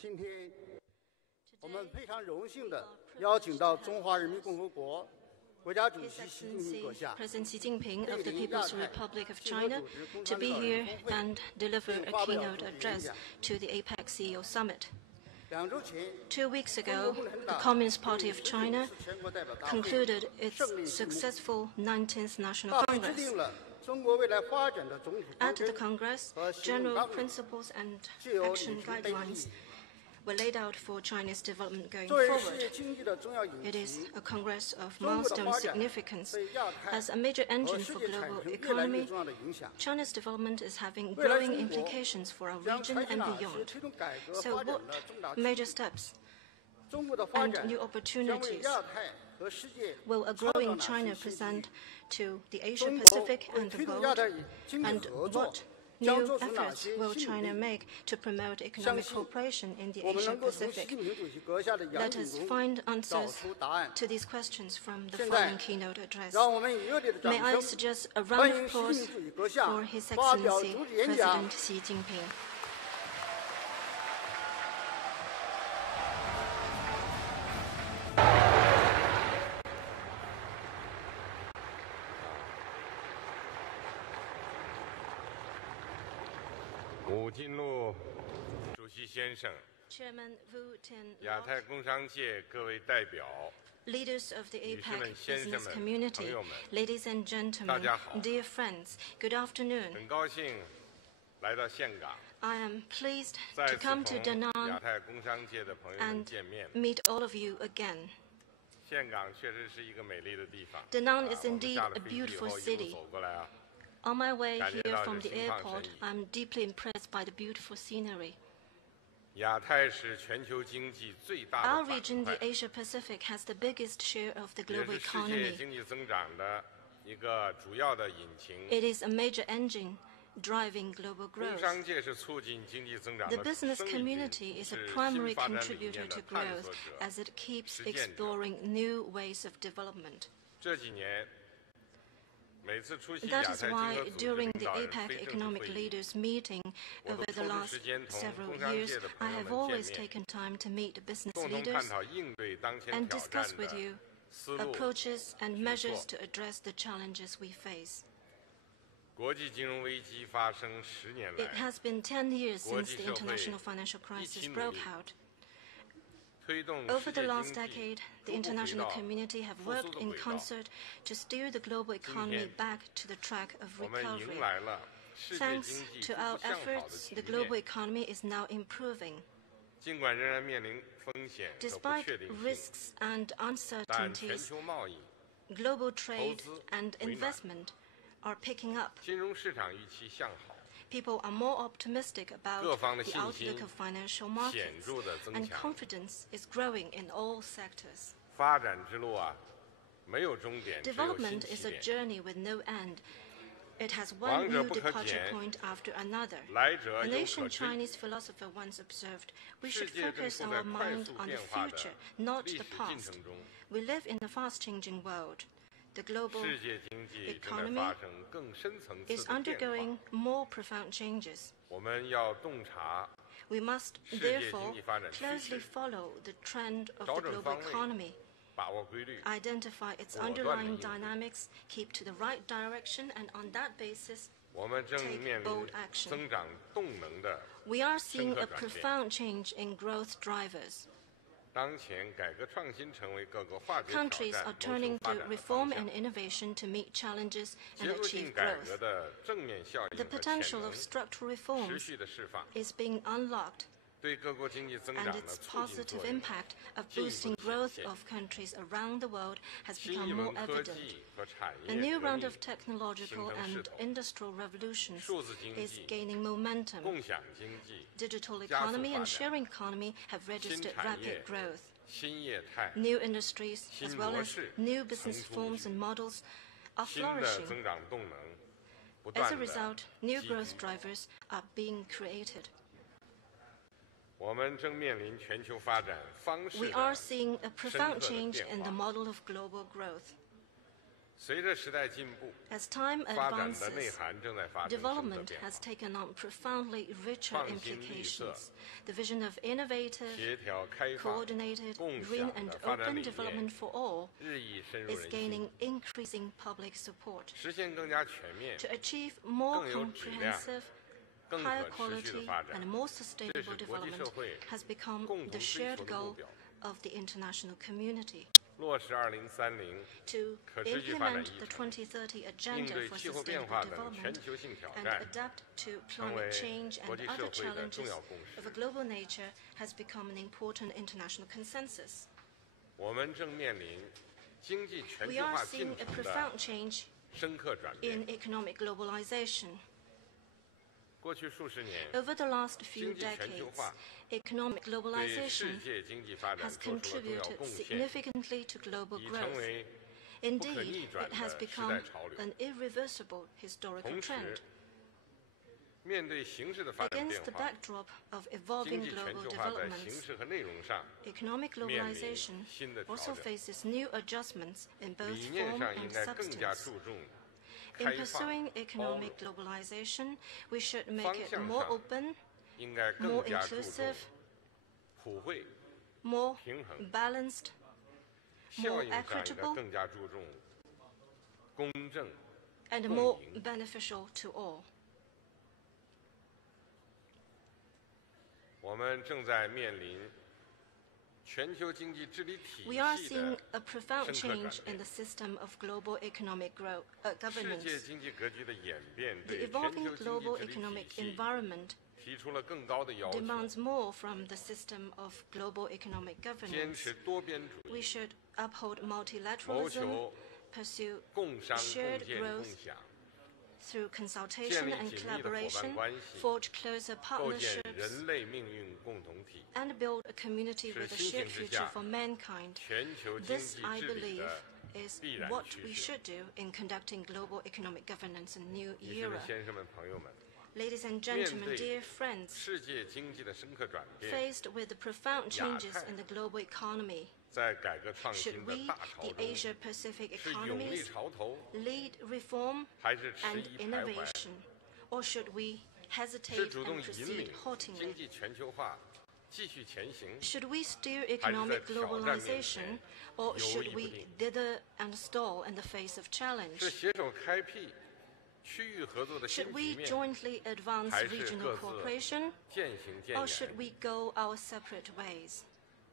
今天我们非常荣幸地邀请到中华人民共和国国家主席习近平阁下 President Xi Jinping of the People's Republic of China to be here and deliver a keynote address to the APEC CEO Summit. 2 weeks ago, the Communist Party of China concluded its successful 19th National Congress. At the Congress, general principles and action guidelines were laid out for China's development going forward. It is a Congress of milestone significance. As a major engine for global economy, China's development is having growing implications for our region and beyond. So what major steps and new opportunities will a growing China present to the Asia-Pacific and the world, and what new efforts will China make to promote economic cooperation in the Asia-Pacific? Let us find answers to these questions from the following keynote address. May I suggest a round of applause for His Excellency President Xi Jinping. 武金路主席先生，亚太工商界各位代表， Leaders of the APEC business community, ladies and gentlemen, dear friends, good afternoon. 很高兴来到岘港， I am pleased to come to Da 亚 Nang 太工商界的朋友们 and 见面。 meet all of you again. 岘港确实是一个美丽的地方。 Da Nang is 我们 indeed 下了 a 飞机以 beautiful 后一路 city. 走过来啊， On my way here from the 感觉到这 airport, 心旷神怡。 I'm deeply impressed by the beautiful scenery. 亚太是全球经济最大 Our 的板 region, the 块， Asia-Pacific, has the biggest share of the 也 global 是世界 economy. 经济增长的一个主要的引擎。 It is a major engine driving global 工 growth. 商界是促进经济增长 The 的 business 生力 community 军， is a 是 primary 新发展理 contributor 念 to 的探 growth 索者、 as it keeps 实践者。 exploring new ways of development. 这几年，每次出席 That 亚 is 太经 why 合组织 during 领 the 导人 APEC 非正式 economic 会议， leaders meeting over the last several years, I have always taken time to meet business 共同探 leaders 讨应对当前 and 挑 discuss 战 with 的 you 思路。 approaches and 举 measures 措 to address the challenges we face. 国际金融危机发生10年 It 来， has been 10 years Quốc since际 the 社会 international financial crisis 一起努力 broke out. 推动 Over 世 the 界 last 经济 decade, the 逐步回 international 到 community have 复苏 worked 的 in 轨道。 concert to steer the global economy back to the track of 我们迎 recovery. 来了世界 Thanks 经济 to 逐步 our 向好的 efforts, 局 the global 面。 economy is now improving. 尽管仍然面临风险和不 Despite 确定性， risks and 但全 uncertainties, 球贸易、 global trade 投资 and 回暖。 investment are picking up. 金融市场预期向好， People are more optimistic about 各方的 the 信 outlook 心 of financial 显 markets, 著的增 and 强。 confidence is growing in all sectors. 发展之路啊，没有终点，只有新 Development is 起 a 点。 journey with no end. It has one 王者 new 不可 departure 减， point after another. 来者 An 犹可 ancient 追。 Chinese philosopher once observed, we 世 should 界正 focus 处在 our 快 mind 速 on the 变化的 future, not 历 the 史进 past. 程中， We live in a fast-changing world. The global 世界经济正在 economy 发生更深层次 is 的变化。 undergoing more profound changes. 我们要洞察， We must 世界 therefore 经济发展趋 closely 势， follow the trend of 找 the 准 global 方位， economy, 把握规律， identify its 果断地 underlying 应对。 dynamics, keep to the right direction, and on that basis, 我们正 take 面 bold 临 action. 增长动能的 we are seeing a 深刻转变。 profound change in growth drivers. 当前改革创新成为各个化解挑 Countries 战、 are 谋求 turning 发 to 展的 reform 方向 and。innovation to meet challenges 结 and 构性 achieve 改革 growth. 的正面效 The 应和潜 potential 能 of structural 持 reforms 续的释放， is being unlocked, 对各国经济增 and 长的 its 促进 positive 作用。 impact of 进一步 boosting 地显 growth 现。 of countries around the world has 新 become 一 more 轮科 evident. 技和产 A 业 new 革 round 命 of technological 形成势 and 头， industrial revolutions 数字经 is 济、 gaining momentum. 共享经济、 Digital 加速 economy 发 and 展 sharing economy have 新 registered 产业 rapid growth. 新业态、 New industries, as 新 well 模 as 式 new 层 business 出不 forms 穷 and models, are 新的 flourishing. 增长动能不 As 断 a 的 result, new 积 growth 聚。 drivers are being created. 我们正面临全球发展方式 We are 的 seeing a 深刻 profound 的 change 变 in the 化。 model of global growth. 随着时代进步， As time 发展的内 advances, 涵正在发生新的 development 变 has 化。 taken on profoundly richer 创新绿色， implications. The vision of innovative, 协调开放、 coordinated, 共 green 享 and 的发展 open 理念 development for all 日益深入 is 人 gaining 心， increasing public support. 实现更加全面、 To achieve more 更有质量、 comprehensive, 更 higher 可持续的 quality 发展， and more 这 sustainable 是国际社 development 会 has become 共同 the 追 shared 求的目 goal 标。 of the international community. 落实2030 To 可持续发展 implement 议 the 程， 2030应 agenda 对 for 气候变 sustainable 化等全 development 球性挑 and 战， adapt to 成为 climate change 国 and 际社 other 会的重 challenges 要共 of a 识。 global nature has become an important international consensus. 我们正面临经济全 We 球 are 化 seeing 进 a 程的 profound change 深刻转变。 in economic globalization. 过去数十年， Over the last few 经济全球 decades, 化 economic 对世 globalization 界经济发展 has 做出了重要 contributed 贡献， significantly to global 已成 growth. 为 Indeed, it has become an irreversible historical 同 trend. 时，面对形势的发展 Against 变 the 化， backdrop of 经 evolving 济全 global 球化在形 developments, 式和内容上 economic 面临 globalization 新的调 also 整， faces new adjustments in both 理念 form 上应 and 该更加 substance. 注重 In 开放、 pursuing 包 economic 容， globalization, we should make 方 it 向 more 上 open, 应该 more 更加注重 inclusive, 普惠， more 平衡， balanced, 效 more 应上应该 equitable, 更加注重公正、 and 共 more 赢。 beneficial to all. 我们正在面临全球经济治理体 We are 系 seeing 的 a profound 深刻 change 转 in 变 the。system of global economic 世 governance. 界经济格局的演变 The 对全 evolving 球经 global 济治理 economic 体系 environment 提出了更高的要求， demands more from the system of global economic 坚 governance. 持多边主 We 义， should uphold 谋 multilateralism, 求 pursue 共商、共 shared 建、共 growth 享， through consultation 建立 and 紧密的伙伴 collaboration, 关系， forge closer 构建 partnerships, 人类命运共同体， and build a community 是 with a 新 shared 形势 future 下 for mankind. 全球经 This, 济 I 治理 believe, 的 is 必然 what 趋 we 势。 should do in conducting global economic governance in new 女士们、 era. 先生们、朋友们， Ladies and 面 gentlemen, 对 dear friends, 世界经济的深刻转变， faced with the profound changes 亚太 in the global economy, 在改革创 should 新的 we, 大潮 the 中， Asia-Pacific 是勇力 economies, 潮头， lead reform 还是迟 and 疑徘徊？ innovation, or should we 是 hesitate 主动 and 引 proceed 领 haltingly? 经济全球化继续前行， Should we steer economic 还是在挑战面前 globalization, or 犹豫 should 不 we 定？ dither and stall in the face of 是 challenge? 携手开辟区域合作的新 Should 局 we 面， jointly advance 还是 regional 各自 cooperation, 渐行渐 or 远？ should we go our separate ways?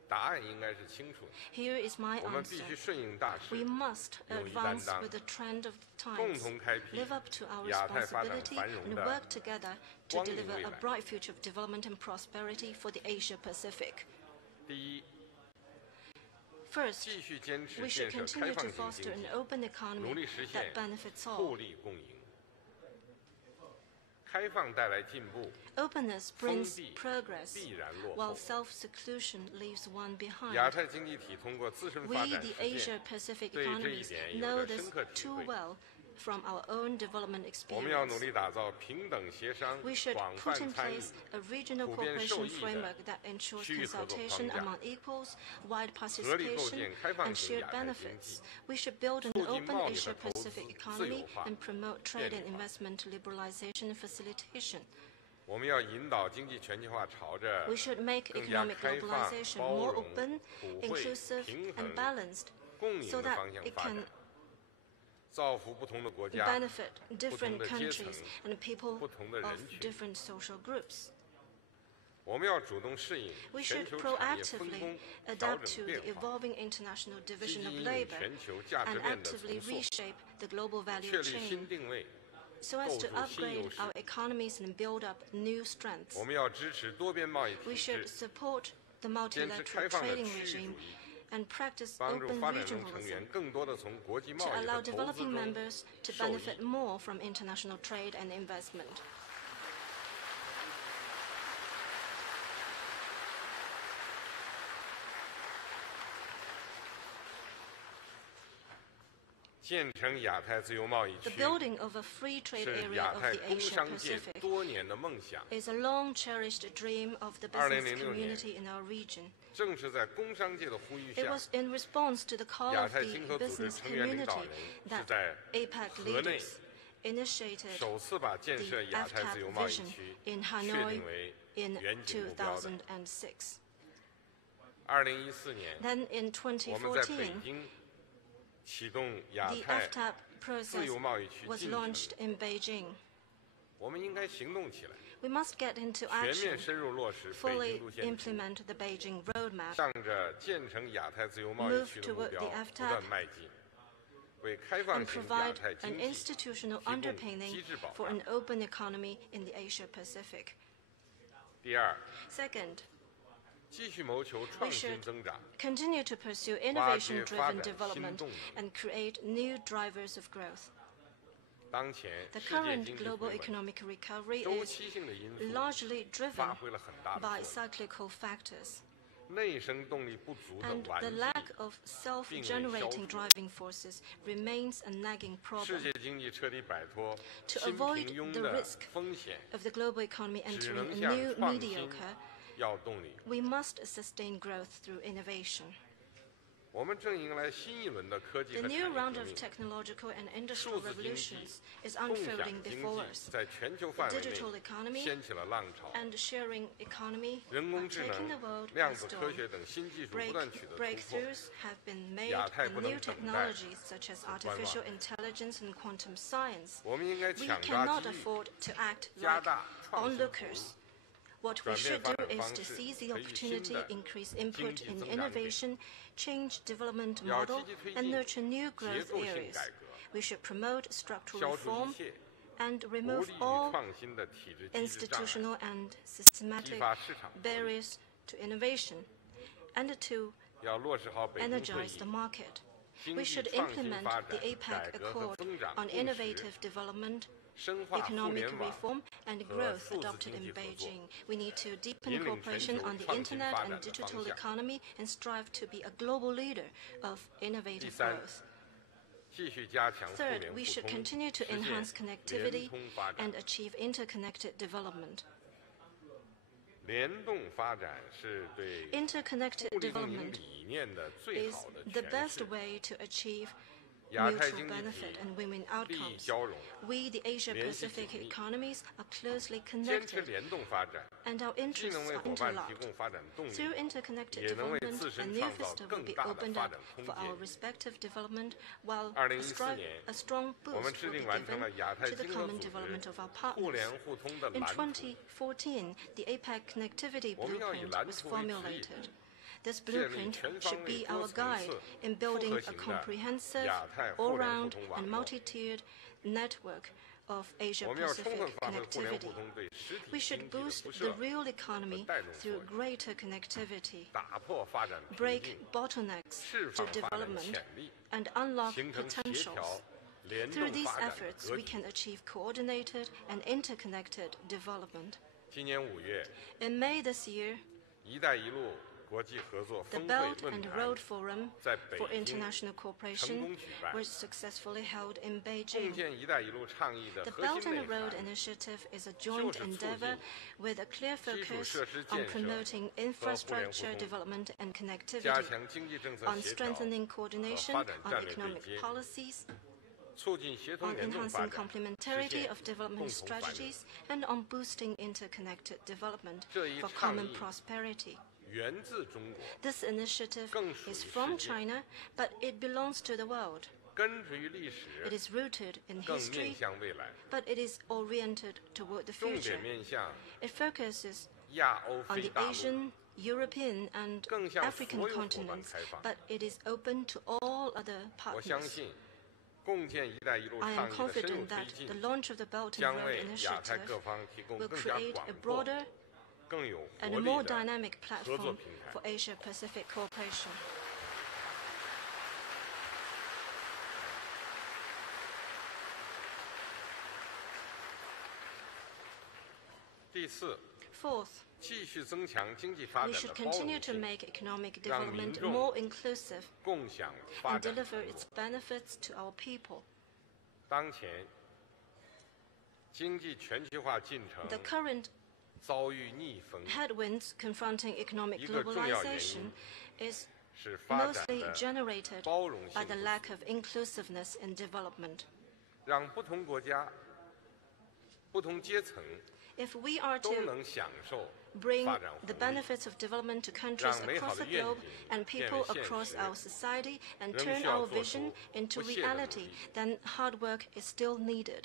答案应该是清楚的。 Here is my 我们必 answer. 须顺应大 We 势， must 勇于担 advance 当， with the trend of 共 times, 同开辟 live up to our 亚太发展 responsibility, 繁荣 and 的 work together to 光明 deliver 未 a 来。 bright future of development and prosperity for the Asia-Pacific. 第一， First, 继续坚持 we should 建设 continue 开 to 放 foster 型经 an 济， open 努 economy 力实 that 现 benefits 互 all. 利共赢。开放带来进步， Openness brings 封闭 progress, 必然落 while 后。 self-seclusion leaves one 亚 behind. 太经济体通过自身 We, 发展 the 实践， Asia-Pacific 对这一 economies, 点有 know 着 this 深刻体 too 会。 well from our own development 我们要努 experience. 力打造平等协商、 We should 广 put 泛 in 参与 place、a regional 普遍受 cooperation 益的 framework that ensures 区域合作 consultation 框架， among equals, wide 合力构 participation, 建开放 and 型 shared 亚太经 benefits. 济， We should build an 促进 open 贸易的投资 Asia-Pacific 自 economy 由化、 and promote trade 便 and 利化。 investment liberalization and facilitation. 我们要引导经济全球化朝着 We should make 更加 economic 开放、 globalization 包 more 容、 open, 普惠、 inclusive, 平 and 衡、 balanced, 共赢 so 的 that 方向 it 发 can 展，造福不同的国家、 benefit 不同 different 的阶层、 countries and people 不同的 of 人群。 different social groups. 我们要主动适应 We 全 should 球产业分 proactively 工、调 adapt 整 to the 变化， evolving international 积 division 极 of 引领 labor 全球价值 and 链的 actively 重塑， reshape the global 确 value 立 chain 新定位。 so as to 构筑新 upgrade 优势。 our economies and build up new strengths. 我们要支持多边贸易 We 体 should 制， support the 坚持 multilateral 开放的 trading 区域 regime 主义， and practice 帮助 open 发展中成员 regionalism 更多的从国际 to 贸易 allow 和投资 developing 中 members to 受益。 benefit more from international trade and investment. 坚建成亚太自由贸易区 The building of a free trade 是 area 亚 of 太 the 工 Asia 商界 Pacific 多年的梦想。 is a long-cherished dream of the business 2006 community in our region. 正是在工商界的呼吁 It 下， was in response to the call 亚 of 太 the 经合组织 business 成员领导 community 人是 that 在 APEC 河内 leaders initiated 首次把建设 the 亚太自由 APEC 贸易 vision 区 in 确 Hanoi 定为 in 远景目标的。 2006. 2014年， Then in 我们在北 2014, 京启动亚 the 太 FTAP 自 process 由贸易区 was 进程， launched in Beijing. 我们应该行动起来， We must get into 全 action, 面深入落实北 fully 京路线图， implement the Beijing roadmap, 向着建成亚太自由贸易 move 区的目 toward 标 the 不 FTAP 断迈进，为开放 and 型亚 provide 太 an 经济 institutional 提供 underpinning 机制保 for 障。 an open economy in the Asia Pacific. 第二， Second, 继续谋求创新增长， continue to pursue 挖掘发 innovation-driven 展新 development 动能。 and create new drivers of growth. 当前 The 世界 current 经济 global 回稳， economic recovery 周 is 期性的因素 largely 发 driven 挥了很大的 by 作用， cyclical factors, 内生动力不足的 and 顽 the 疾 lack of self-generating driving forces remains a nagging 世 problem. 界经济彻底摆脱 To 新 avoid 平庸 the 的 risk 风险， Of the global economy 只 entering 能 a 向 new 创新 mediocre, 要动力。 we must sustain growth through innovation. 我们正迎来新一轮的科技 The 和产 new 业 round 革 of 命。 technological and industrial 数字经济、 revolutions is 共 unfolding 享经 before 济 us. 在全球范围 Digital 内 economy 掀起了浪潮， and sharing economy 人 are 工智 taking the 能、 world by 量子科 storm. 学等新技术不断取得突破。 Breakthroughs have been made 亚太 in 不能 new 等待 technologies such as 和观望。 artificial intelligence and quantum science. 我们应该 We 抢抓 cannot 机遇， afford to act 加 like 大创新投入， onlookers. What we 转变 should 发 do 展 is 方 to 式， seize the 培育新 opportunity, 的 increase 经 input 济 in 增长点， innovation, change development 要 model, 积极推 and 进 nurture new 结 growth 构性 areas. 改革， We should promote structural 消除 reform 一切 and 不 remove 利于 all 创新的体制机制障碍， institutional and 激 systematic 发市场活力。 barriers to innovation, and to 要落实好北京会 energize 议 the market. 经 We 济 should 创新 implement 发 the 展、改 APEC 革和 Accord 增长 on 共识， innovative development, 深化互 economic 联网 reform and 和 growth 数字 adopted 经 in 济合作， Beijing. We need to deepen 引领全 cooperation 球 on the 创新 internet 发 and 展的 digital 方向。 economy and strive to be a global leader of 第 innovative 三， growth. 继续加强互 Third, 联 we 互 should 通， continue to 实现 enhance 联 connectivity 通发展 and。achieve interconnected development. 联动发展是对 Interconnected 互利共赢 development 理念的最 is 好的 the 诠 best 释。 way to achieve 亚太 mutual 经济 benefit 体 and win-win 利益 outcomes. 交融， We, the Asia 联系 Pacific 紧密， economies, are closely 坚持 connected, 联动发展， and our 既 interests 能为 are 伙伴提 interlocked. 供发展动力， Through interconnected 也能为 development, 自 a 身 new 创造 vista will 更 be 大的 opened 发 up 展空 for our 间。 respective development, while 2014年， a strong 我们 boost 制 will be 定完成了 given 亚太 to the 经合 common 组 development 织 of our 互联 partners. 互通的 In 蓝图。 2014, the APEC connectivity 我们要以 blueprint 蓝 was 图为指引， formulated. This 建立 blueprint 全 should 方位 be 多 our 层 guide 次 in 复 building 合 a 型的 comprehensive, 亚太互联互 all-round 通网 and 络。 multi-tiered network of 我 Asia 们要充分 Pacific 发挥互联 connectivity. 互通对实 We 体 should 经济的 boost 辐 the 射， real economy 带动作 through 用， greater connectivity, 打破发展瓶 break 颈， bottlenecks 释 to 放发展 development, 潜力， and unlock 形成协 potentials. 调、联 Through 动 these 发展的 efforts, 格 we 局。 can achieve coordinated and interconnected development. 今年5月， In May this year, 一带一路国际合作 the 峰会 Belt 论 and 坛 Road Forum 在北 for 京 International 成 Cooperation 功举办， was successfully held in 共 Beijing. 建“一带一路”倡议的 The 核 Belt 心内 and Road 涵 Initiative is a joint 就是促进 endeavor with a clear 基础 focus 设施 on 建设 promoting 和互联互 infrastructure 通， development and 加 connectivity, 强经济政策 on 协调， strengthening coordination, 发展 on 战略对 economic 接， policies, 促进协同 on 联动发 enhancing 展，实 complementarity 现 of 共 development 同繁荣。 strategies, and on boosting interconnected development 这一 for 倡 common 议 prosperity. 源自中国， This initiative 更属于 is 世 from 界， China, but it belongs to the world. 根植于历 It 史， is rooted in 更面 history, 向未来， but it is oriented toward the 重 future. 点面向 It focuses 亚欧 on 非 the 大陆， Asian, European, and 更向 African 所有伙伴 continents, 开放。 but it is open to all other 我相 partners. 信，共建“一带一路” I 倡 am 议的深入 confident 推 that the 进， launch of the Belt and 将 Road 为亚太 Initiative 各方提供 will 更加 create 广 a 阔、 broader 更有活 and a 力 more 的 dynamic 合作 platform 平台。 for Asia-Pacific cooperation. 第四， Fourth, 继续增强经济发 we 展 should 的包容 continue to 性， make economic 让民 development 众 more inclusive 共享发 and 展的 deliver 成 its 果。 benefits to our people. 当前，经济全球化进 The 程 current 遭遇逆风， headwinds confronting economic 一个重要原 globalization 因 is 是发展 mostly 的 generated 包容 by 性 the 不 lack 足， of inclusiveness in development. 让不同国家、不同阶层 If we are 都 to 能享受 bring 发展 the 红利， benefits of development to countries 让美好 across 的 the 愿 globe 景 and 变 people 为现 across 实， our society and 仍 turn 需要 our 做 vision 出 into 不懈的努 reality, 力。 then hard work is still needed.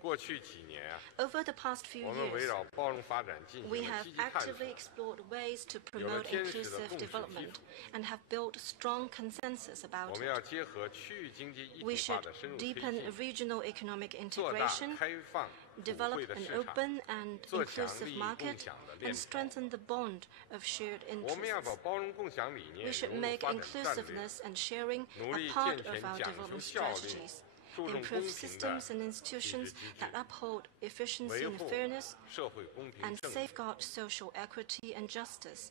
过去几年啊， Over the past few 我们围 years, 绕包容发展进行 we 了 have 积极探索 actively， explored ways to promote 坚实的 inclusive 共识基础。 development and have built strong consensus 我 about 们 it. 要结合区域经济一 We 体化 should 的深入推 deepen 进， regional economic 做大 integration, 开放普 develop 惠的 an 市场。 open and 做强利 inclusive 益共 market, 享的链 and 条。 strengthen the bond of shared 我们要把 interests. 包容共享理念 We should 融入 make 发展战略， inclusiveness and sharing 努 a 力 part 健 of 全 our 讲究 development 效率， strategies, 注重公 improve 平的 systems and 体 institutions 制机制， that uphold efficiency 维 and 护 fairness 社会公平 and 正义。 safeguard social equity and justice.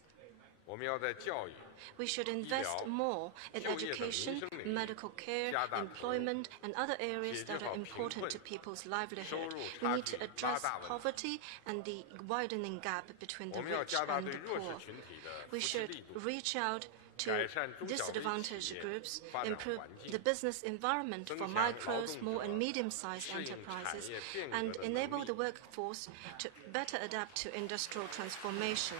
我们要在教育、 We should invest more in 就业等民 education, 生领域 medical care, 加大投入， employment, and other areas 解决 that are 好贫 important 困、 to people's 收 livelihood. 入 We 差 need 距 to address 拉大问题。 poverty and the widening gap between 我 the 们要 rich 加大 and 对 the 弱势 poor. 群体的 We 扶持 should 力度， reach out to 改善中小微企 disadvantaged 业 groups, 发展 improve 环境， the business environment 增 for 强劳 micro, 动 small, 者 and medium-sized 适应产 enterprises, 业变革 and 的 enable 能 the 力。 workforce to better adapt to industrial transformation.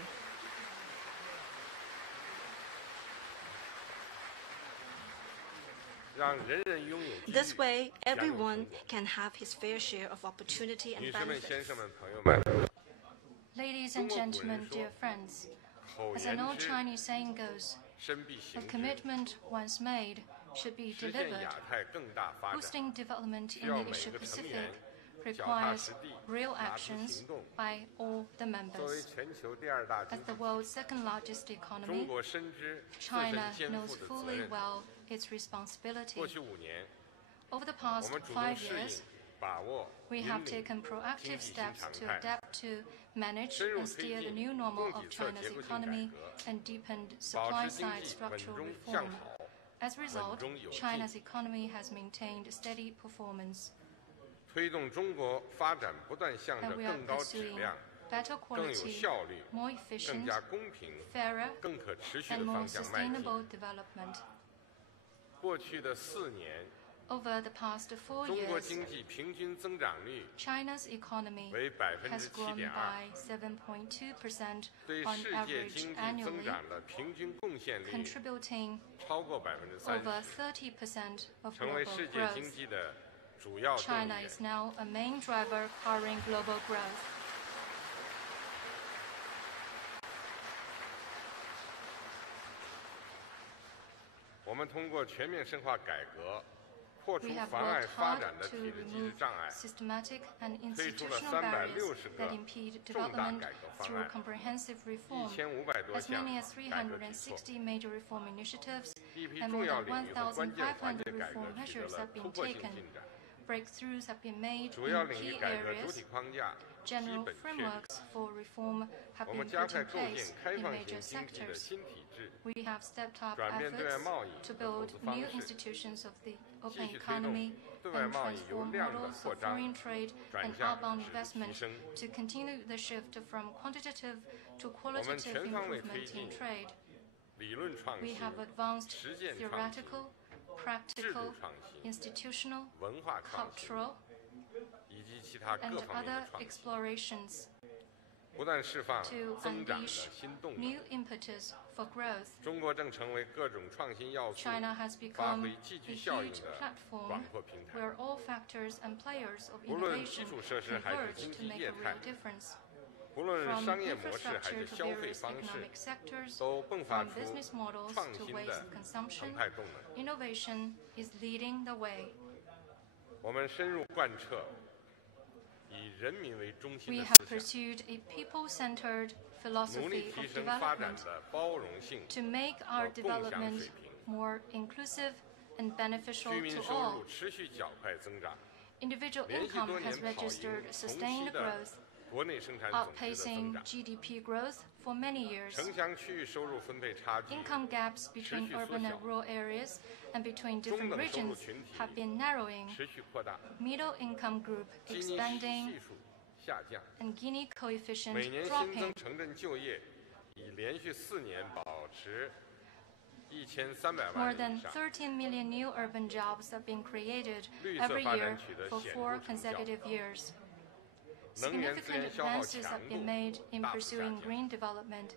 让人人拥有机 This 遇， way, 享有成 everyone 果。 can have his fair share of opportunity and 女士们、先 benefits. 生们、朋友们， Ladies 中 and 国古人 gentlemen, 说 dear friends, 口 as an 言 old 之， Chinese saying goes, 身必 a 行之， commitment once made should be 实现 delivered. 亚太更大发展。 Boosting development 需 in 要 the 每 Asia 个成 Pacific 员脚踏 requires 实地， real 拿出 actions 行动。 by all the 作为 members. 全球第二大经 As 济 the 体， world's second largest 中 economy, 国深知自身 China 肩 knows 负的责 fully 任。 well its responsibility. 过去5年， Over the 我 past 们主 5动适 years, 应、把握、 we 引 have 领 taken 经 proactive 济新 steps 常 to 态， adapt to manage 深入 and 推 steer the 进 new normal 供 of 给侧 China's 结构性改 economy 革， and deepened 保 supply 持经 side 济稳 structural 中向 reform. 好。 As a result, 稳中有进。 China's economy has maintained steady performance, 推动中国发展不断向着 and we are 更高质 pursuing 量、 better 更有 quality, 效率、 more 更 efficient, 加公平、 fairer, 更可持续 and 的 more 方向迈进。 sustainable development. 过去的4年， Over the past 4中国 years, 经济平均增长率 China's economy 为 has grown 7.2%， by 7.2% 对 on 世界 average 经济增 annually, 长的平均贡献率 contributing 超过 over 30%， 30% of 成为 global 世界经 growth. 济的主要动 China 力 is now a main driver powering global growth. 我们通过全面深化改革，破除 We have 妨碍 worked 发 hard 展的 to 体制机制 remove 障碍， systematic and 推出了 institutional barriers 360 that 个 impede 重大 development 改革方 through 案， comprehensive reform. 1500多 As 项 many as 改革举措， 360 major reform initiatives 一批 and 重 more 要 than 领域和关键环节 1,500改革 reform 取得 measures 了 have 突 been 破性 taken. 进展。 Breakthroughs have been made 主要 in 领域 key 改革主 areas. 体框架基 General 本确立。 frameworks for reform have 我 been 们加 put 快 in 构建 place 开 in 放 major 型经济的 sectors. 新体制， We have stepped up 转变对外 efforts 贸易 to 和投 build 资方 new 式， institutions of the 继 open 续推动 economy 对外 and 贸易由 transform 量的 models 扩 of 张 foreign trade 转 and 向 outbound 质的提 investment 升。 to continue the shift from quantitative to 我们 qualitative 全方位推 improvement 进 in trade. 理论创 We 新、 have advanced 实践创新、 theoretical, 制 practical, 度创新、 institutional, 文化创新 cultural, 以及其他 and 各方面 other 的创新， explorations 不断释放 to 增长的 unleash 新动能。 new impetus for growth. 中国正成为各种创新要素 China has 发 become 挥 a 积极效应 huge 的 platform 广阔平台。 where all factors and players of 无论基 innovation 础设施还是 converge 经 to 济 make 业 a 态 real，difference. 无论 From 商业模式还 infrastructure 是 to 消费 various 方式， economic sectors, 都迸发 from 出 business models 创 to 新 ways 的 of consumption, 澎湃动能。 innovation is leading the way. 我们深入贯彻以人民为中心 We 的 have 思想， pursued a people-centered 努力 philosophy 提 of 升发展 development 的包容性 to make our 和共享 development 水平， more inclusive and beneficial 居民 to 收 all. 入持续较快增长， Individual 连续 income 多年 has 跑赢 registered 同期 sustained 的 growth, outpacing GDP growth for many years. 城乡区域收入分配差距 Income gaps between urban and rural areas and between different regions have been narrowing. 持续扩大， Middle income group 基尼 expanding 系数下降， and Gini coefficient 每年新 dropping. 增城镇就业已连续4年保持1300 More 万人 than 以上。 13 million new urban jobs have been created 绿色 every 发展 year 取得 for 显 4 著成效 consecutive years. 能源资 Significant 源消耗 advances 强 have been 度 made in 大幅下 pursuing 降， green development,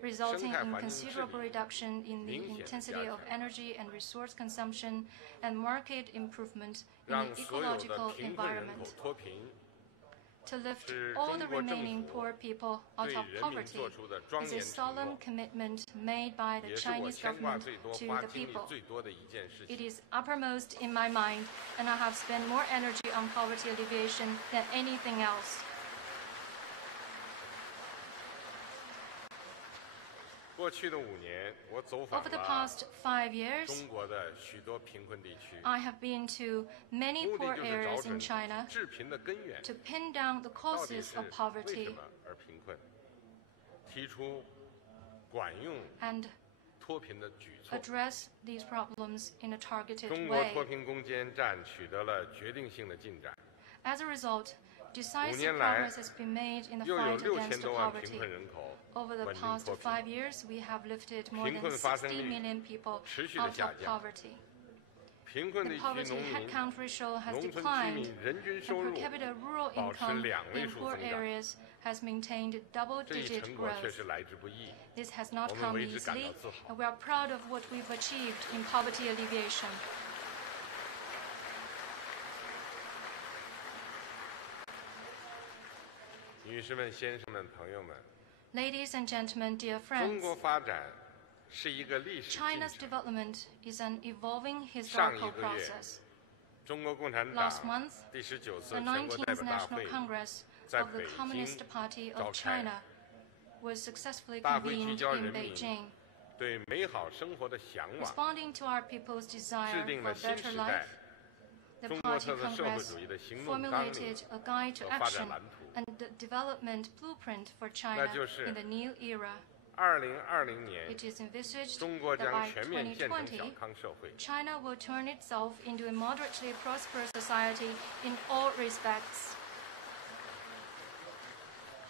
resulting 生态 in 环境治理 considerable reduction in the 明显地 intensity 加 of 强， energy and resource consumption and market improvement in 让 the 所有的 ecological 贫困人口 environment. 脱贫， To lift 是 all the 中国政 remaining 府 poor people out 对 of 人民 poverty 做出的庄 is a 严承 solemn 诺， commitment made by the 也是我 Chinese 牵挂 government 最多、 to 花 the 精力 people. 最多的一件事 It 情。 is uppermost in my mind, and I have spent more energy on poverty alleviation than anything else. 过去的5年，我走访 Over the 了 past 5 years, 中国的许多贫困地区， I have been to many 目 poor 的就是 areas 找 in 准 China 致贫的根源 to pin down the 到底 causes 是 of 为 poverty 什么而贫困，提出管用 and 脱贫的举措。 address these problems in a targeted 中国 way. 脱贫攻坚战取得了决定性的进展， As a result, 5 decisive 年来 progress has been made in the 又有 fight against 6000多万贫 poverty. 困人口 Over the 稳定 past 脱贫， 5 years, we have lifted more 贫 than 困发生 60 率 million people 持续的 out 下 of 降。 poverty. 贫困 The 地区 poverty 农民、 headcount ratio has 农村居 declined, 民人均 and 收 per 入 capita rural 保持 income 2位 in 数 poor 增长， areas has maintained 这一 double-digit 成果确 growth. 实来之不易。 This has not 我们 come 为之感到 easily, 自豪。 and we are proud of what we've achieved in poverty alleviation. 女士们、先生们、朋友们， Ladies and gentlemen, dear 中 friends, 国发展是一个历史进 China's 程。 development is an evolving 上一 historical 个月， process. 中国共产 Last 党 month, 第19次 The 全国代 19th 表大 National 会 Congress 在 of the 北京 Communist Party 召 of 开， China was successfully 大会聚 convened 焦 in 人民 Beijing. 对美好生活的向往， Responding to our people's 制 desire 定 for 了新 better 时 life, 代 the 中国 Party 特色社会 Congress 主义的行动纲领 formulated a guide to 和发 action 展蓝图。 and the development blueprint for China 就是 in the new era. 2020年， It is envisaged 中国 that 将 by 全面建成小 2020, 康社会。 China will turn itself into a moderately prosperous society in all respects.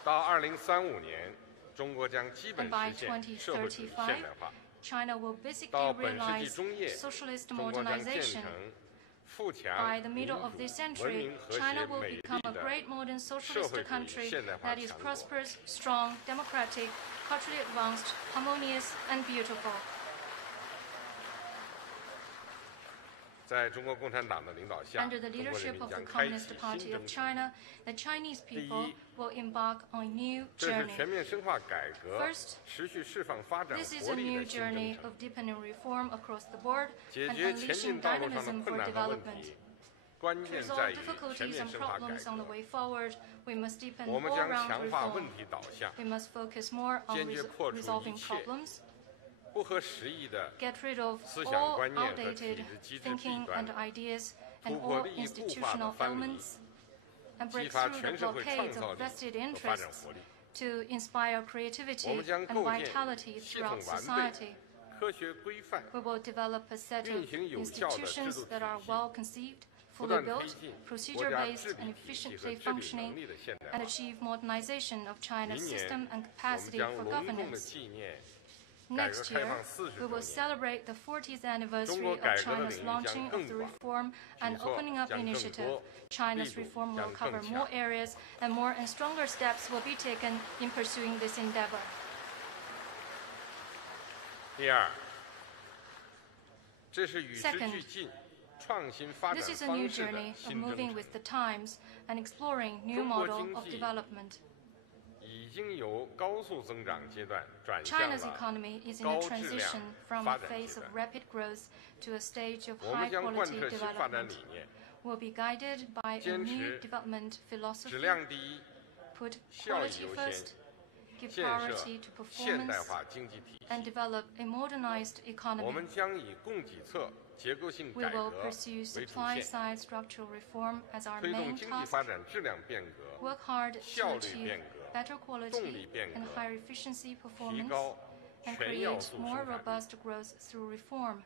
到2035年，中国将基本 And by 实现社会主义现代化。 China will basically 到本世纪 realize 中叶， socialist 中国将建 modernization. 成富强、 By the 民 middle of 主、 this 文 century, 明、和谐、 China will 美 become 丽 a 的 great modern 社 socialist 会主义 country 现代化 that is 强国。 prosperous, strong, democratic, culturally advanced, harmonious, and beautiful. 在中国共产党的领导下， Under the 中国人 leadership 民 of the 将开启 Communist 新 Party 征 of 程。 China, the Chinese people will embark on a new 这是 journey. 全面深化改革 First,、持续释放发展 This is 活 a 力 new 的新征 journey 程， of deepening reform across the board 解 and 决前 unleashing 进道路上的 dynamism 困 for 难和问 development. 题，关 To 键 resolve 在于全 difficulties 面 and 深化改 problems on the 革。 way forward, we must deepen 我们将 all-round 强化 reform. 问题导向， We must focus more on 坚决破除 resolving 一切 problems, 不合时宜的 get rid of 思想 all 观念和体 outdated 制机制弊 thinking 端 and，ideas and 突破 all 利益固化的 institutional 藩篱， elements, and 激 break 发 through 全 the 社会创 blockades 造 of 力 vested 和发展 interests 活力。 to inspire creativity 我们将 and 构建 vitality 系统 throughout 完 society. 备、科学规范、 We will develop a set of 运行有效的制 institutions 度 that are 体系， well conceived, 不 fully 断推 built, 进国家 procedure-based, 治 and 理体系和 efficiently 治理 functioning, 能力的现代 and 化。 achieve modernization of China's 明年， system and 我们 capacity 将 for 隆重地 governance. 纪念改革 Next 开 year, 放40 we 周 will 年。 celebrate the 40th 中 anniversary 国 of 改革的 China's 领域将 launching 更 of the 广， reform 举 and 措 opening up 将更 initiative. 多， China's 力度 reform will 将 cover 更 more 强。 areas, and more and stronger steps will be taken in pursuing this endeavor. 第二，这是与时 Second, 俱进、创新发展 This is a new 方式的 journey of 新征 moving 程。 with the times and exploring new 中国 model 经 of 济 development. 已经由高速增长阶段转向 China's 了 economy is in 高 a 质量 transition from 发 a 展 phase 阶 of 段。 rapid growth to a stage of 我们 high 将贯 quality 彻新发展 development. 理念， Will be guided by a 坚 new 持 development 质 philosophy, 量第一， put 效益 quality 优 first, 先， give 建设 priority to 现代 performance, 化经济体 and 系。 develop a modernized 我 economy. 们将以供给侧结构性 We 改革 will 为 pursue 主 supply 线， side structural reform as our 推动 main 经济 task, 发展质量变革， work hard to 效率 achieve 变革， better 动力 quality 变 and 革， higher efficiency 提 performance, 高 and 全要 create 素 more 生产力， robust growth through reform.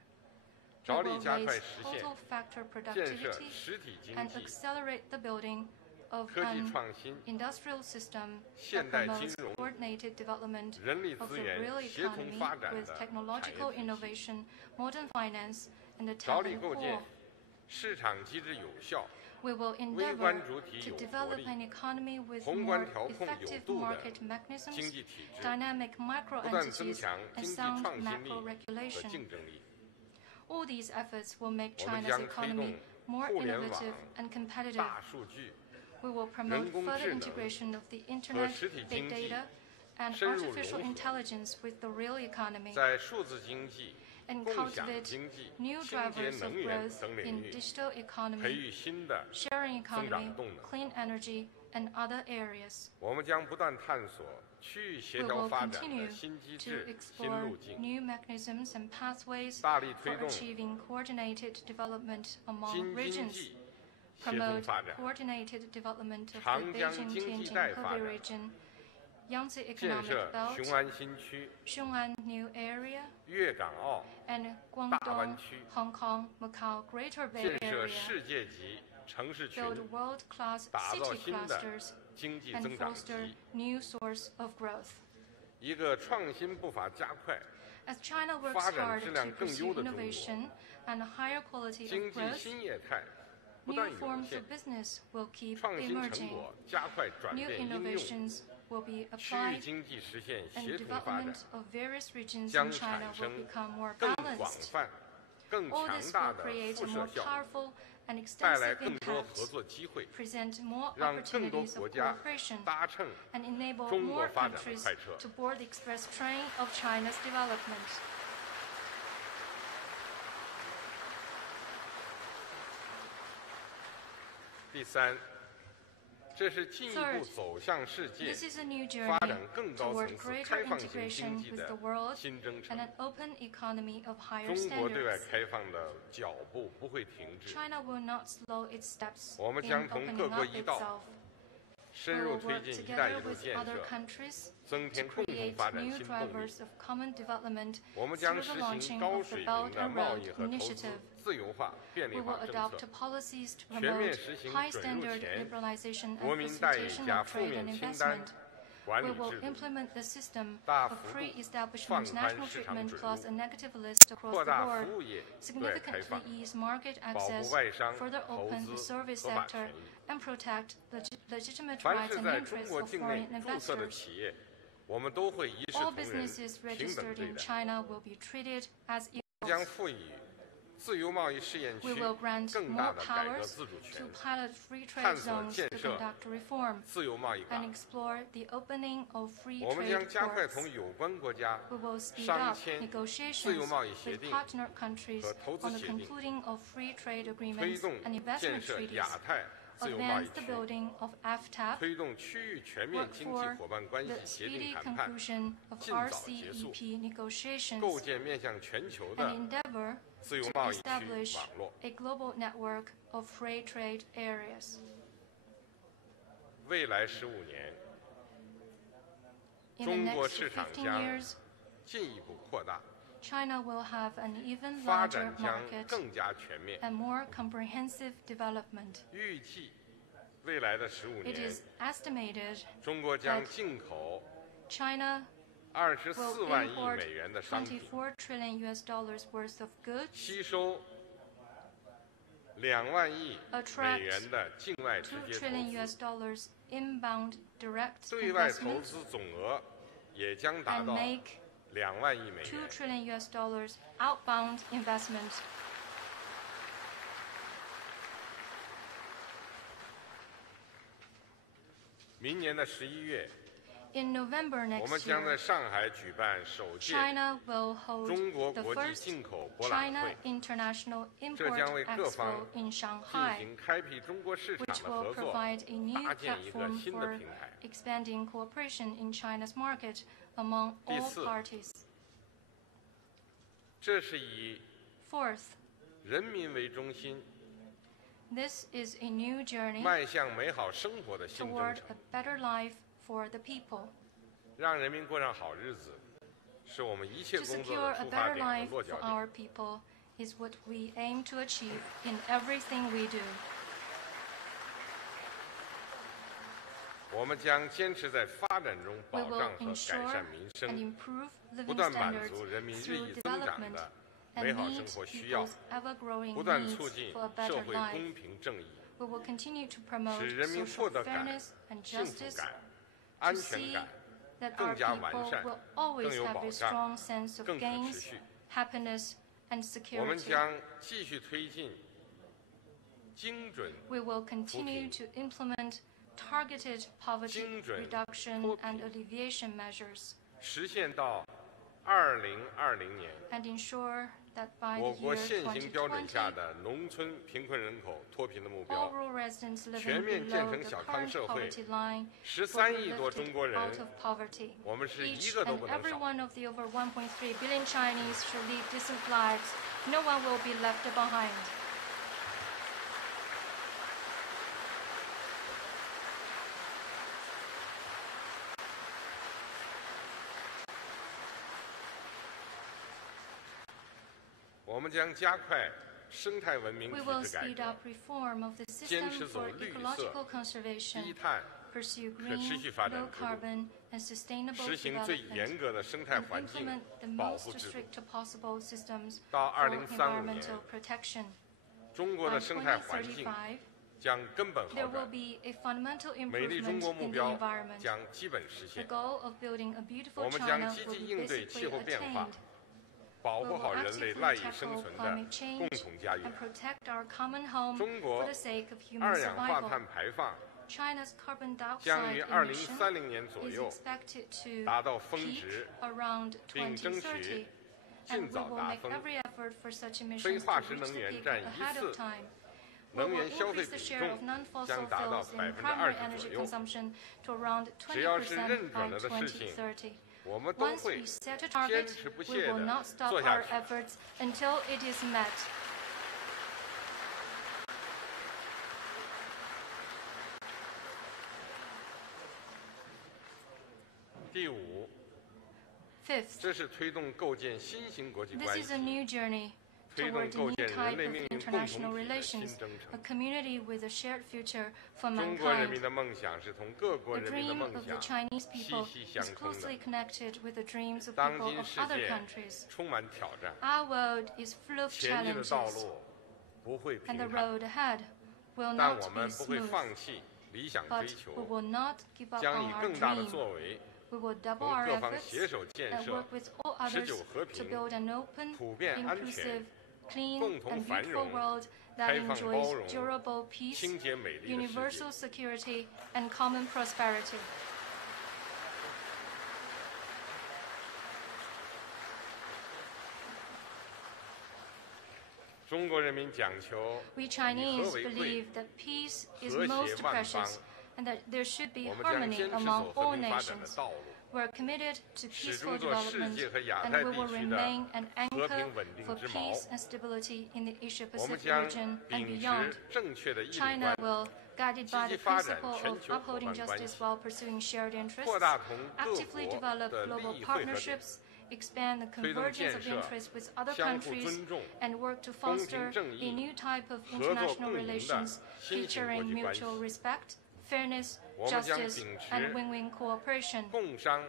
着 We 力 will 加快 raise 实现 total factor 建设 productivity 实体经 and 济、 accelerate the building of 科技 an 创新、 industrial system 现 that 代金 promotes 融、 coordinated development 人力 of 资 the 源 real 协同 economy 发展 with 的产业 technological 体系， innovation, modern finance, and the 着力 talent 构建 pool. 市场机制有效、 We will 微 endeavor 观主体 to 有活 develop 力、 an economy with 宏 more 观调控有 effective 度的 market 经 mechanisms, 济体制， dynamic 不断增 micro-entities, 强 and 经济 sound 创新力 macro 和 regulation. 竞争力。 All these efforts will make 我们 China's 将推动 economy more 互联网、 innovative and competitive. 大数据 We will 人 promote 工 further 智能 integration of the 和 internet, 实体 big 经济 data, and 深入 artificial 融合， intelligence with the real economy, 在数字经济、 and 共享 cultivate 经济、 new 清洁 drivers 能 of 源 growth 等领 in 域， digital 培 economy, 育新的 sharing 增 economy, 长动能。 clean energy, and other areas. 我们将不断探索区域协 We 调 will 发展 continue 的新机 to 制、新 explore 路径， new mechanisms and pathways 大力 for 推动 achieving coordinated development 京 among 津 regions, 冀协同 promote 发展， coordinated development of 长 the 江经济 Beijing-Tianjin 带发 Hebei 展， region, Yangtze 建 Economic 设 Belt, 雄安新区、 Xiong'an New Area, 粤港澳， and 大湾 Guangdong, 区， Hong Kong, Macau Greater Bay 建设 Area, 世界级城市群， build world-class 打造 city 新的 clusters, 经济 and 增长 foster 极， new source of growth. 一个创新步伐加快、 As China works 发展 hard 质 to 量更 pursue 优的中国， innovation and higher quality 经 of 济 growth, 新业态不 new 断涌 forms 现 of，business will keep 创新成 emerging. 果加快转 New 变应用， innovations will be 区域 applied, 经济实现 and 协同发展 development，of various regions 将 in China 产 will 生 become more 更广 balanced. 泛、更 All 强 this 大 will 的 create 辐 a 射 more 效应， powerful and 带来 extensive 更多合 impact, 作机会， present more 让更多 opportunities 国 of 家 cooperation, 搭乘 and enable 中国 more 发展的 countries 快车。 to board the express train of China's development. 第三，这是进一步 Third, 走向世界、 This is a new 发 journey 展更高 toward 层次 greater 开放型经 integration 济 with 的 the world 新征 and 程。 an open economy of higher 中国对外 standards. 开放的脚步不会停止， China will not slow its steps 我们 in 将同各 opening 国 up 一道 itself. 深 We 入 will 推 work 进“一带一 together 路” with 建 other 设， countries 增 to 添共同 create 发展 new 新动力。 drivers of common development 我们 through 将 the 实行 launching 高 of the 水 Belt 平的 and 贸 Road 易和投资 Initiative. 自由化、便利 We 化 will 政 adopt 策， policies to 全面 promote 实行 high 准入 standard 前 liberalization 国 and 民待遇 facilitation 加 of 负 trade 面 and 清单 investment. 管 We 理 will 制度， implement the system 大 of 幅 pre-establishment 放宽 national 市场 treatment 准 plus 入 a， negative list across 扩 the 大 board, 服务业对外开 significantly 放， ease market 保 access, 护外商 further 投 open the 资 service 合法 sector, 权益。 and protect legitimate 凡 rights 是 and 在中 interests 国 of 境 foreign 内注册的 investors. 企业，我们都会一视 All 同仁、 businesses 平等 registered 对 in 待。 China will be treated as 将 equals. 赋予自由贸易试验 We 区 will grant 更 more 大的改革 powers 自主 to 权， pilot free trade 探索 zones 建 to 设 conduct reform 自由贸易 and 港。 explore the opening of free 我们将 trade 加快 ports. 同有关国家 We will speed 商 up 签自由 negotiations 贸易协 with 定， partner countries 和投资 on the 协定， concluding of free trade 推 agreements 动 and 建 investment 设 treaties, 亚太自由贸易 advance the 区， building of FTAP, 推动区域全面 work 经济 for 伙伴关系 the 协定 speedy 谈判， conclusion of 尽早结束， RCEP 构 negotiations, 建面向全球 and 的 endeavor 自由 to 贸易区 establish 网络。 a global network of free trade areas. 未来15年， In the 中国 next 市场15将 years, 进一步扩大， China will have an even 发 larger 展将 market 更加全面。 and more comprehensive development. 预计未来的15 It 年， is estimated 中国将进口 China 24 will 万亿 import 美元的商品， $24 trillion worth of goods, 吸收2万亿 attract 美元的境外直$2接投 trillion 资， inbound direct 对外投 investments, 资总额也将达 and 到 make 2万亿美$2元。 trillion outbound investment. 明年的11月， In November 我们 next 将在 year, 上海举办首届 China will hold 中国 the 国际 first 进口博览 China 会， International 这 Import 将为各 Expo 方 in 进 Shanghai, 行开辟中国市场 which 的 will 合作， provide a new 搭建一个 platform 新的 for 平台。 expanding cooperation in China's market among all 第四， parties. 这是以 Fourth, 人民为中心， This is a new journey 迈向美好生活的新征 toward 程。 a better life for the people. 让人民过上好日子，是我们一切 To 工作 secure 的 a 出发 better 点和 life 落 for 脚 our 点。 people is what we aim to achieve in everything we do. 我们将坚持在发展中 We 保 will 障和改 ensure 善民 and 生， improve 不 living 断满 standards 足人民日 through 益增长 development 的 and 美好生 meet 活需要， people's ever-growing 不断 needs 促进 for a 社 better 会 life. 公平正义， We will continue to promote 使人民 social 获得感、 fairness and 幸福 justice, 感、安 to 全 see 感 that 更 our 加完 people 善 will always 更有 have 保 a 障 strong sense of 更可持 gains, 续。 happiness, and 我们 security. 将继续推进精准 We will continue to implement targeted poverty 精准 reduction 脱贫 and alleviation measures 实现到2020年 and ensure that by 我 the 国 year 现行标准下 2020, 的农村贫困人口脱贫的目 all 标。 rural residents living 全面建 below 成 the 小康 current 社会 poverty line will 13 be 亿多中 lifted 国人 out of poverty. 我们是一 Each 个都 and 不能 every 少。 one of the over 1.3 billion Chinese should lead decent lives. No one will be left behind. 我们将加快生态文明 We 体 will 制改 speed 革， up reform of the 坚 system 持走 for 绿色、 ecological 低 conservation, 碳， pursue 可持 green, 续发展 low 制度， carbon, and sustainable 实行最 development, 严格的生态 and 环境 implement the 保 most 护制度。 strict possible systems 到 for 2035年 environmental protection. 中国 By 的生态环境2035, 将根本好 there will 转， be a fundamental 美丽中 improvement 国目 in the 标 environment. 将基本实 The 现。 goal of building a 我 beautiful 们将 China 积 will 极 be 应对气 basically 候变化 attained. 保 We 护 will 好人类 actively 赖以 tackle 生存的 climate 共 change 同家园 and。protect our common home 中国 for the sake of human 二氧化 survival. 碳排放 China's carbon 将 dioxide 于 emission 2030年左 is 右 expected to 达到峰 peak 值， around 并争取 2030, 尽 and we 早 will 达 make 峰。 every effort for such 非 emissions 化 to 石 reach 能 the 源 peak 占 ahead 一 of 次 time. We 能 will 源消费 increase the 比 share 重 of non-fossil 将达到 fuels in primary 20%左 energy 右。 consumption to around 只要是 20% 认 by 准了的事情， 2030. 我们都 Once 会 we set a 坚 target, 持不 we 懈 will 地 not stop 做下 our 去。 efforts until it is met. 第五， Fifth, 这是推动构建新型国际 this 关 is a 系， new journey 推动 towards a 构 new 建人 type 类 of 命运共 international 同体的新 relations, 征 a 程。 community with a shared future for 中国人民 mankind. 的梦想是同各国 The 人民的 dream 梦 of the 想 Chinese people 息息相 is 通的 closely。connected with the dreams of 当 people 今 of 世 other 界 countries. 充满挑战， Our world is full of 前进的道 challenges, 路不会 and 平 the 坦， road ahead will 但 not 我 be 们不会 smooth. 放弃理想追 But we 求， will not give up 将 on 以 our 更大的 dream. 作为， We will double 同 our 各方 efforts 携手建 and 设 work with all 持 others 久和 to 平、 build an open, 普遍安全、 inclusive, clean, 共同 and 繁 beautiful 荣、 world that 开放包 enjoys 容、 durable peace, 清洁美丽的世 universal 界。 security, and common prosperity. 中国人民讲求 We 以和 Chinese 为贵， believe that peace is 和谐 most 万 precious 邦。 and that there should be 我们将 harmony 坚持 among 走和 all 平发展的 nations. 道路， We're committed to 始 peaceful 终做世 development, 界和亚 and 太 we 地 will 区的 remain an 和 anchor 平稳定 for 之锚。 peace and stability in the 我们 Asia-Pacific 将 region and 秉 beyond. 持正确的义务 China 观， will, guided by the 积极发展 principle 全 of 球伙 upholding 伴关 justice 系， while pursuing shared interests, 扩大同各 actively 国 develop 的 global 利益汇合点， partnerships, expand the 推动 convergence 建 of 设 interests with other 相互 countries, 尊重、 and work to 公平 foster 正 a 义、 new type of 合作 international 共赢的 relations 新型国 featuring 际关系。 mutual respect, fairness, 我们将 justice, 秉持 and win-win cooperation. 共商、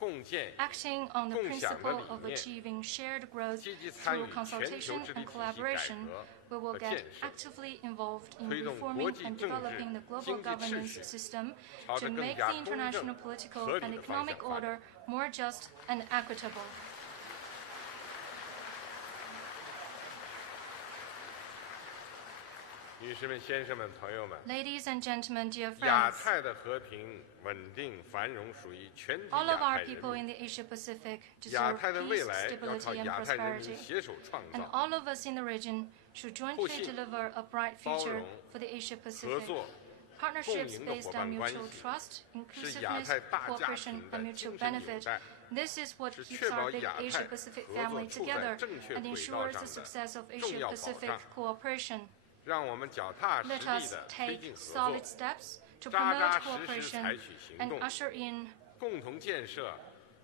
共建、 Acting on the 共享的 principle 理 of 念， achieving shared growth 积极参与 through 全球 consultation 治理 and 体系改 collaboration, 革 we will 和 get 建设， actively involved in 推动 reforming 国际 and 政治、 developing the global 经济秩 governance 序 system 朝 to 着更 make 加 the 公正、 international political 合 and 理的方 economic 向发展。 order more just and equitable. 女士们、先生们、朋友们， Ladies and gentlemen, dear 亚 friends, 太的和平、稳定、繁荣属于全体 all 亚 of 太 our 人 people 民。 in the Asia-Pacific 亚 deserve 太的未 peace, 来要靠 stability, and 亚太人民 prosperity. 携手创 And 造， all of us in the region should jointly 信、 deliver a bright 包 future 容、 for the 合 Asia-Pacific. 作， Partnerships 共赢的 based 伙 on 伴关 mutual 系， trust, 是亚 inclusiveness, 太大家 cooperation, 庭的 and 精 mutual 神纽 benefit 带 This is what 是 keeps 确保 our big 亚太 Asia-Pacific 合 family 作处在 together 正确 and 轨道 ensures 上 the 的 success of 重要保 Asia-Pacific 障。 cooperation. 让我们脚踏实 Let 地 us 地推 take 进合 solid 作， steps to 扎 promote 扎实实 cooperation 采取行 and 动， usher in 共同建设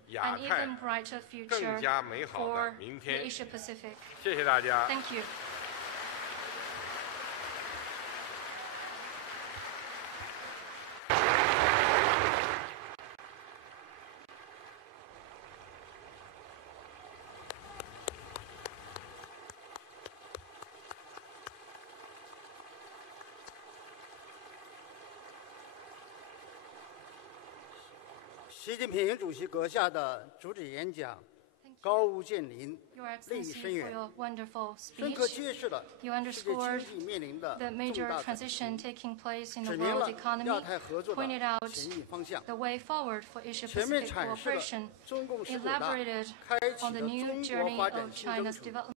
亚 an 太 even brighter 更 future 加美好的 for 明 the 天。 Asia-Pacific. 谢谢大家。 Thank you. 习近平主席阁下的主旨演讲高屋建瓴， Your 立意 Excellency, 深 for 远， your wonderful 深刻 speech. 揭示了 You 世界经 underscored 济面临的 the 重 major 大转 transition taking place in 指 the 明 world 了 economy, 亚太合作的 pointed out 前进方向， the way forward for 全面 Asia-Pacific 阐释了 cooperation, 中共19大 elaborated 开启 on the 的 new 中国 journey 发展 of 新征 China's 程， development